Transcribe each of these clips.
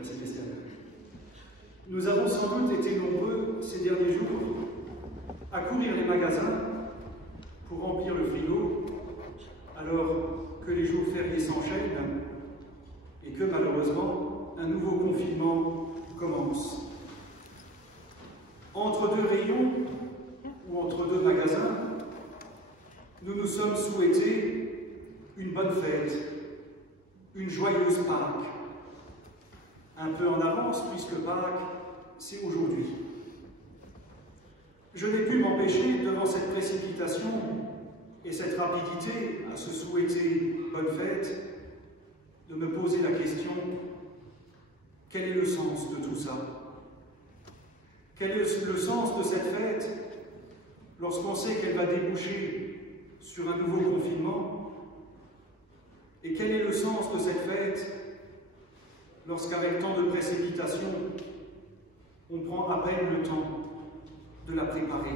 Merci Christian. Nous avons sans doute été nombreux ces derniers jours à courir les magasins pour remplir le frigo alors que les jours fériés s'enchaînent et que malheureusement un nouveau confinement commence. Entre deux rayons ou entre deux magasins, nous nous sommes souhaités une bonne fête, une joyeuse Pâques. Un peu en avance puisque Pâques, c'est aujourd'hui. Je n'ai pu m'empêcher devant cette précipitation et cette rapidité à se souhaiter bonne fête de me poser la question: quel est le sens de tout ça? Quel est le sens de cette fête lorsqu'on sait qu'elle va déboucher sur un nouveau confinement? Et quel est le sens de cette fête lorsqu'avec tant de précipitation, on prend à peine le temps de la préparer?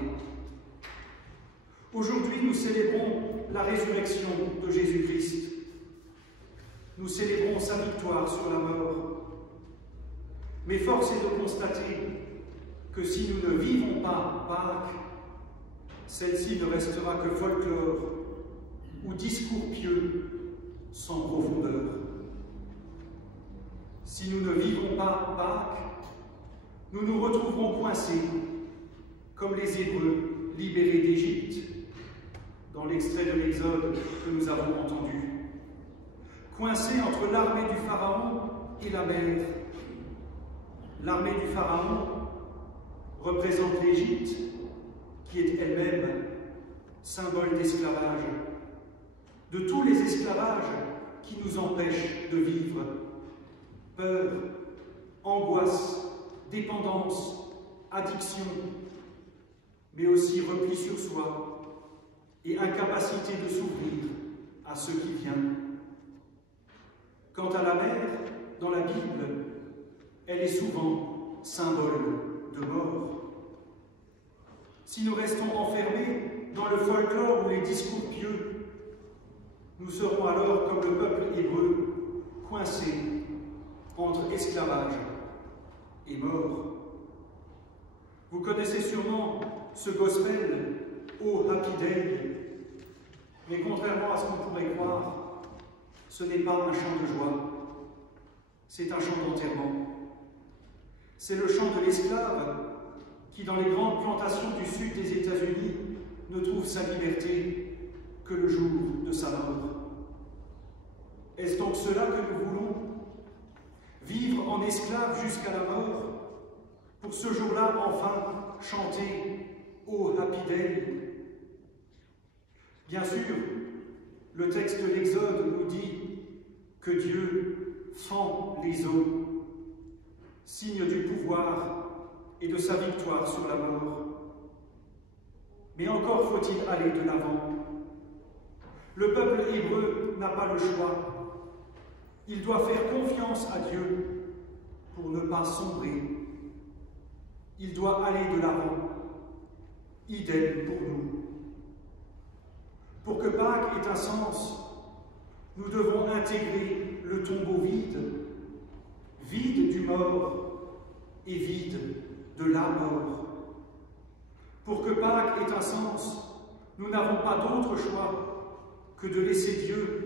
Aujourd'hui, nous célébrons la résurrection de Jésus-Christ. Nous célébrons sa victoire sur la mort. Mais force est de constater que si nous ne vivons pas Pâques, celle-ci ne restera que folklore ou discours pieux sans profondeur. Si nous ne vivons pas Pâques, nous nous retrouverons coincés, comme les Hébreux libérés d'Égypte, dans l'extrait de l'Exode que nous avons entendu. Coincés entre l'armée du Pharaon et la mer. L'armée du Pharaon représente l'Égypte, qui est elle-même symbole d'esclavage, de tous les esclavages qui nous empêchent de vivre. Peur, angoisse, dépendance, addiction, mais aussi repli sur soi et incapacité de s'ouvrir à ce qui vient. Quant à la mer, dans la Bible, elle est souvent symbole de mort. Si nous restons enfermés dans le folklore ou les discours pieux, nous serons alors comme le peuple hébreu, coincés entre esclavage et mort. Vous connaissez sûrement ce gospel « Oh Happy Day », mais contrairement à ce qu'on pourrait croire, ce n'est pas un chant de joie, c'est un chant d'enterrement. C'est le chant de l'esclave qui, dans les grandes plantations du sud des États-Unis, ne trouve sa liberté que le jour de sa mort. Est-ce donc cela que nous voulons? Vivre en esclave jusqu'à la mort, pour ce jour-là enfin chanter « Oh Happy Day ». Bien sûr, le texte de l'Exode nous dit que Dieu fend les eaux, signe du pouvoir et de sa victoire sur la mort. Mais encore faut-il aller de l'avant. Le peuple hébreu n'a pas le choix. Il doit faire confiance à Dieu pour ne pas sombrer. Il doit aller de l'avant. Idem pour nous. Pour que Pâques ait un sens, nous devons intégrer le tombeau vide, vide du mort et vide de la mort. Pour que Pâques ait un sens, nous n'avons pas d'autre choix que de laisser Dieu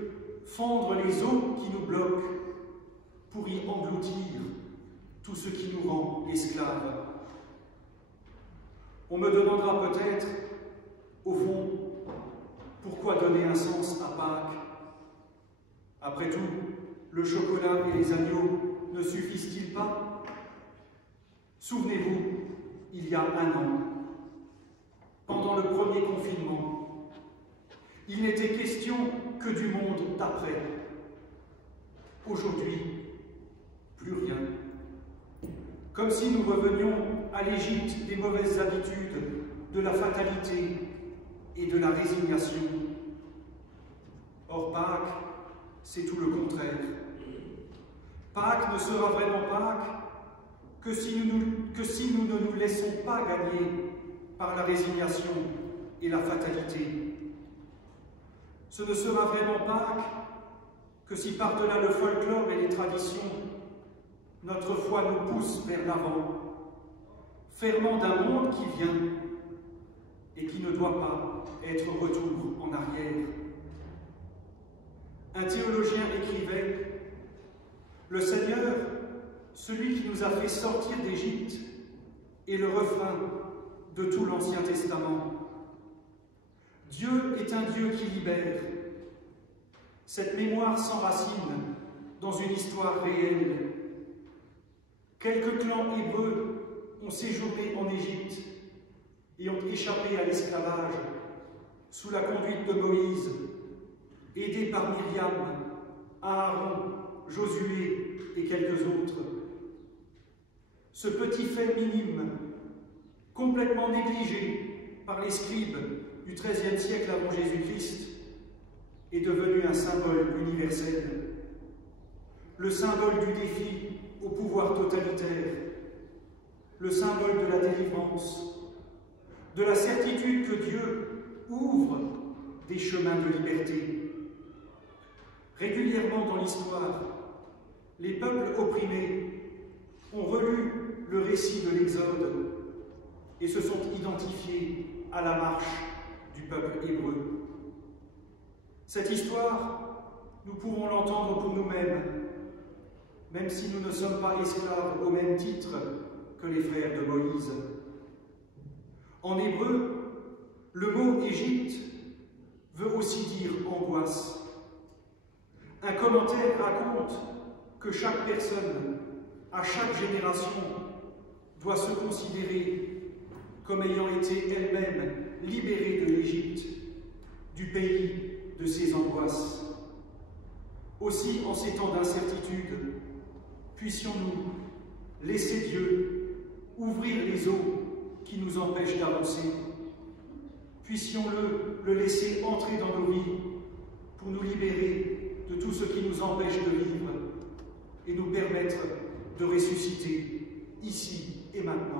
fendre les eaux qui nous bloquent pour y engloutir tout ce qui nous rend esclaves. On me demandera peut-être, au fond, pourquoi donner un sens à Pâques? Après tout, le chocolat et les agneaux ne suffisent-ils pas? Souvenez-vous, il y a un an, pendant le premier confinement, il n'était question que du monde d'après. Aujourd'hui, plus rien. Comme si nous revenions à l'Égypte des mauvaises habitudes, de la fatalité et de la résignation. Or, Pâques, c'est tout le contraire. Pâques ne sera vraiment Pâques que si nous ne nous laissons pas gagner par la résignation et la fatalité. Ce ne sera vraiment Pâques que si par-delà le folklore et les traditions, notre foi nous pousse vers l'avant, ferment d'un monde qui vient et qui ne doit pas être retour en arrière. Un théologien écrivait « Le Seigneur, celui qui nous a fait sortir d'Égypte, est le refrain de tout l'Ancien Testament. Dieu est un Dieu qui libère. Cette mémoire s'enracine dans une histoire réelle. Quelques clans hébreux ont séjourné en Égypte et ont échappé à l'esclavage sous la conduite de Moïse, aidés par Myriam, Aaron, Josué et quelques autres. Ce petit fait minime, complètement négligé par les scribes du XIIIe siècle avant Jésus-Christ, est devenu un symbole universel. Le symbole du défi au pouvoir totalitaire, le symbole de la délivrance, de la certitude que Dieu ouvre des chemins de liberté. Régulièrement dans l'histoire, les peuples opprimés ont relu le récit de l'Exode et se sont identifiés à la marche du peuple hébreu. Cette histoire, nous pouvons l'entendre pour nous-mêmes, même si nous ne sommes pas esclaves au même titre que les frères de Moïse. En hébreu, le mot Égypte veut aussi dire angoisse. Un commentaire raconte que chaque personne, à chaque génération, doit se considérer comme ayant été elle-même libérée de l'Égypte, du pays de ses angoisses. Aussi, en ces temps d'incertitude, puissions-nous laisser Dieu ouvrir les eaux qui nous empêchent d'avancer. Puissions-le laisser entrer dans nos vies pour nous libérer de tout ce qui nous empêche de vivre et nous permettre de ressusciter ici et maintenant.